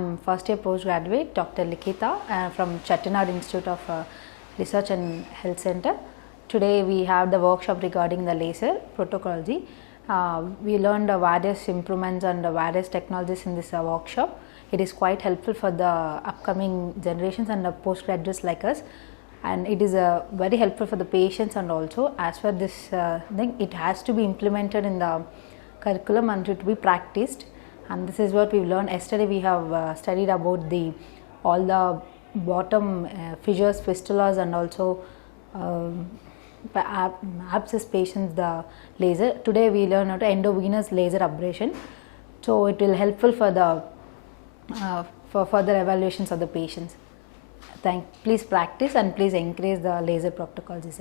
I'm first year postgraduate, Dr. Likita from Chettinad Institute of Research and Health Center. Today we have the workshop regarding the laser Proctology. We learned various improvements and various technologies in this workshop. It is quite helpful for the upcoming generations and the postgraduates like us, and it is very helpful for the patients, and also as for this thing, it has to be implemented in the curriculum and it to be practiced. And this is what we've learned. Yesterday we have studied about all the bottom fissures, fistulas, and also abscess patients, the laser. Today we learn about endovenous laser ablation, so it will helpful for the for further evaluations of the patients. Please practice and please encourage the laser proctology.